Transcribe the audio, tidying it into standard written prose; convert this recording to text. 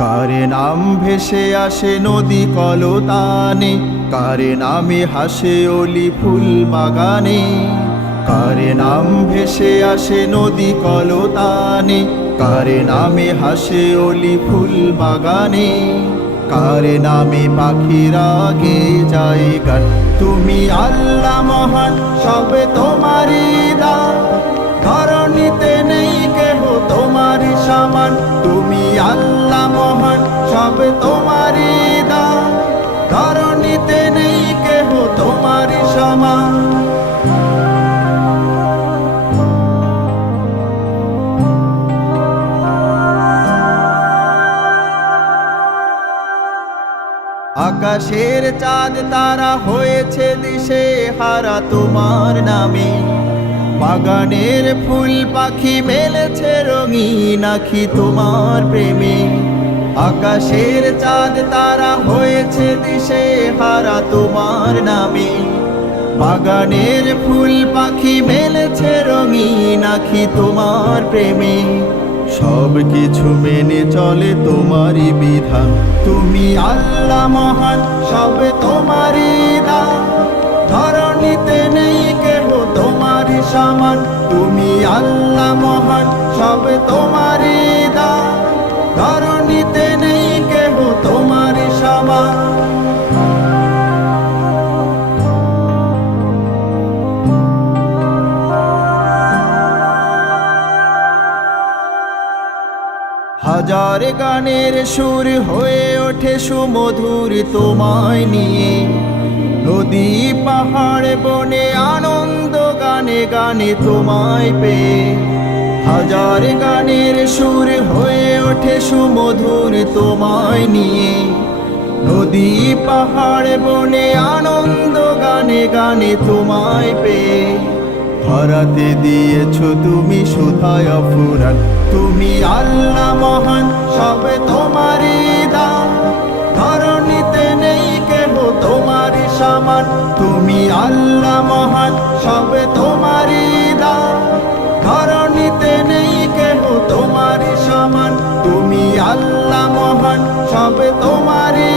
কার নাম ভেসে আসে নদী কলতানে, কার নামে হাসে অলি ফুল বাগানে। কার নাম ভেসে আসে নদী কলতানে, কার নামে হাসে অলি ফুল বাগানে। কার নামে পাখিরা গে যায় গান, তুমি আল্লাহ মহান, সবে তোমারই দান। ধরণীতে নেই কেহ তোমারই সমান, তুমি আল্লাহ মহান, সবে তোমারই দান। ধরণীতে নেই কেহ তোমারই সমান। আকাশের চাঁদ তারা হয়েছে দিশে হারা তোমার নামে। বাগানের ফুল পাখি মেলেছে রঙিন আঁখি তোমার প্রেমে। আকাশের চাঁদ তারা হয়েছে দিশে হারা তোমার নামে। বাগানের ফুল পাখি মেলেছে রঙিন আঁখি তোমার প্রেমে। সব কিছু মেনে চলে তোমারই বিধান, তুমি আল্লাহ মহান, সবে তোমারই দান। ধরণীতে নেই কেহ তোমারই সমান, তুমি আল্লাহ মহান, সবে তোমারই দান। ধরণীতে নেই কেহ তোমারই সমান। হাজার গানের সুর হয়ে ওঠে সুমধুর তোমায় নিয়ে। নদী পাহাড় বনে আনন্দ গানে গানে তোমায় পেয়ে। হাজার গানের সুর হয়ে ওঠে সুমধুর তোমায় নিয়ে। নদী পাহাড় বনে আনন্দ গানে গানে তোমায় পেয়ে। ধরাতে দিয়েছ তুমি সুধায় ফুরান, তুমি আল্লাহ মহান, সবে তোমারই দান। ধরণীতে নেই কেহ তোমারই সমান, তুমি আল্লাহ মহান, সবে তোমারই দান। ধরণীতে নেই কেহ তোমারই সমান, তুমি আল্লাহ মহান, সবে তোমারই